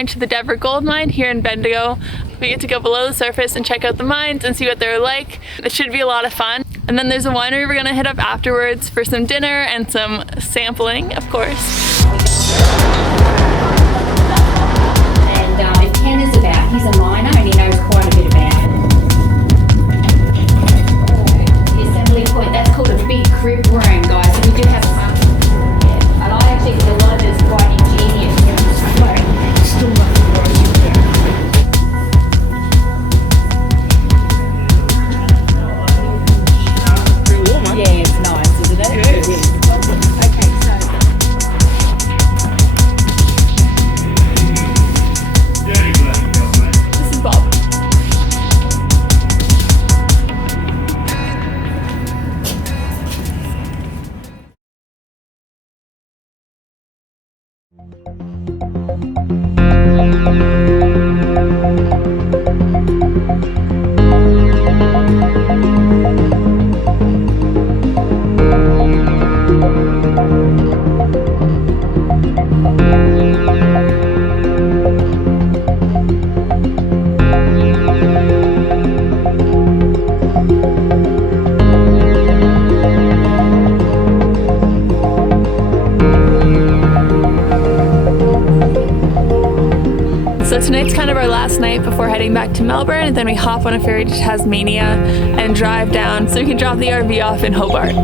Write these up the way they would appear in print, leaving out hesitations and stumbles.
going to the Deborah Gold Mine here in Bendigo. We get to go below the surface and check out the mines and see what they're like. It should be a lot of fun. And then there's a winery we're gonna hit up afterwards for some dinner and some sampling, of course. And if Ken is about, he's a miner and he knows quite a bit about it. The assembly point, that's called a big crib room, guys. So we do have fun. Yeah. And I actually think a lot of it is quite ingenious. You know, still not yeah, it's nice, isn't it? It is. Okay, so. This is Bob. So tonight's kind of our last night before heading back to Melbourne, and then we hop on a ferry to Tasmania and drive down so we can drop the RV off in Hobart.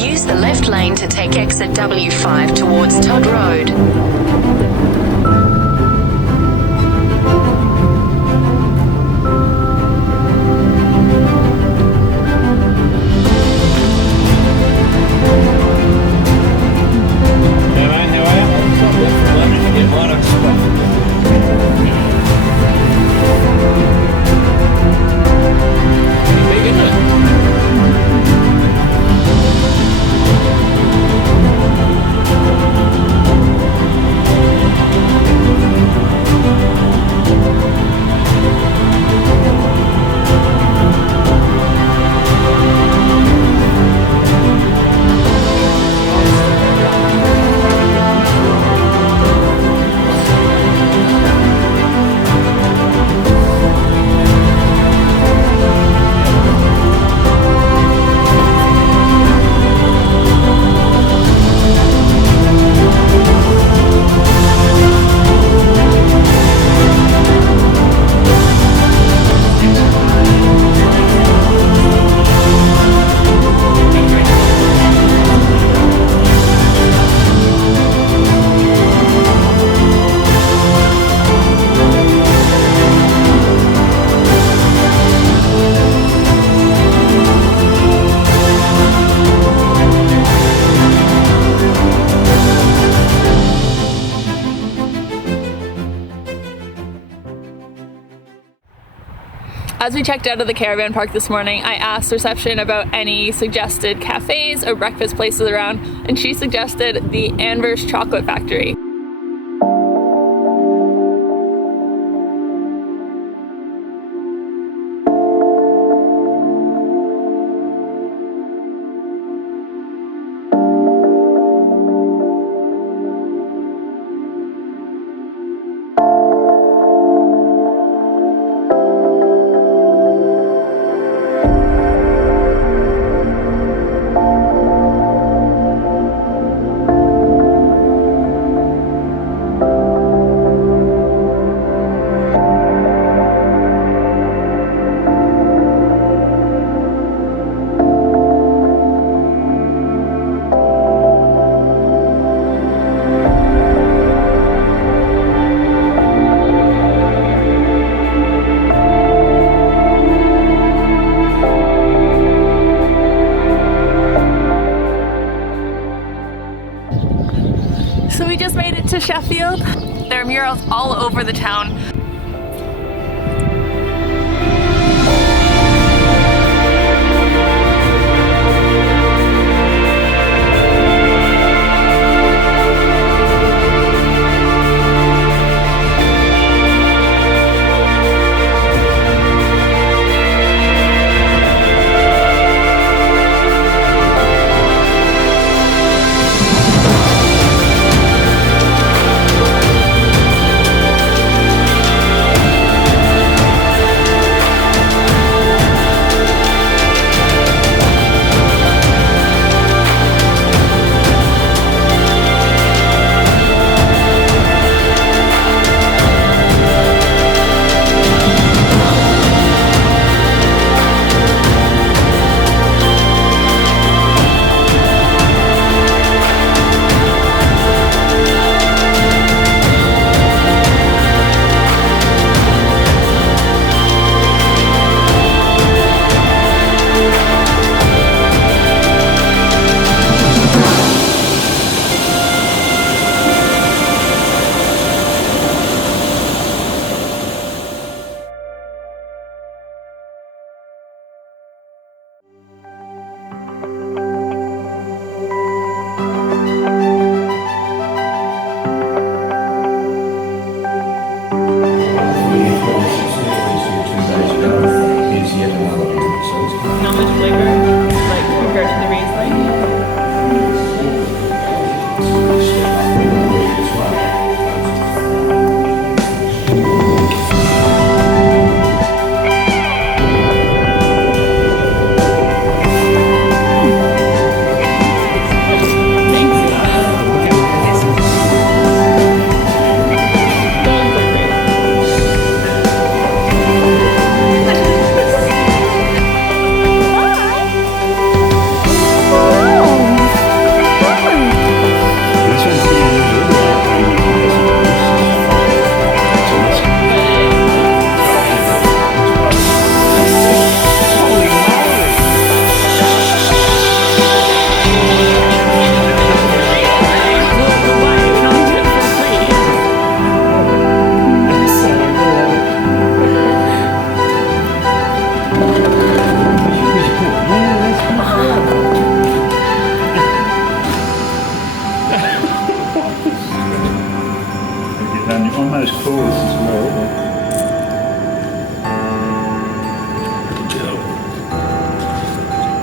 Use the left lane to take exit W5 towards Todd Road. Hey mate, how are you? Big, isn't it? As we checked out of the caravan park this morning, I asked reception about any suggested cafes or breakfast places around, and she suggested the Anvers Chocolate Factory. murals all over the town.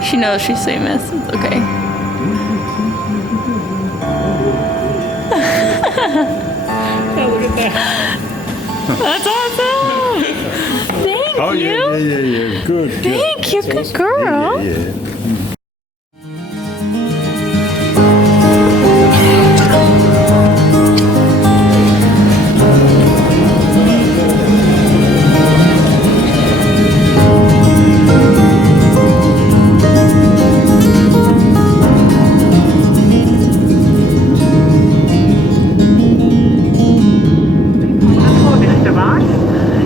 She knows she's famous. It's okay. Yeah, look at that. That's awesome. Thank you. Yeah. Good. Thank you. Good girl. Yeah.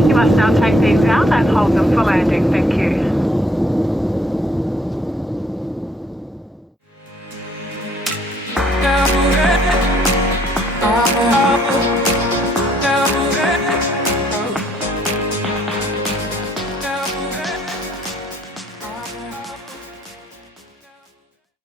You must now take these out and hold them for landing. Thank you.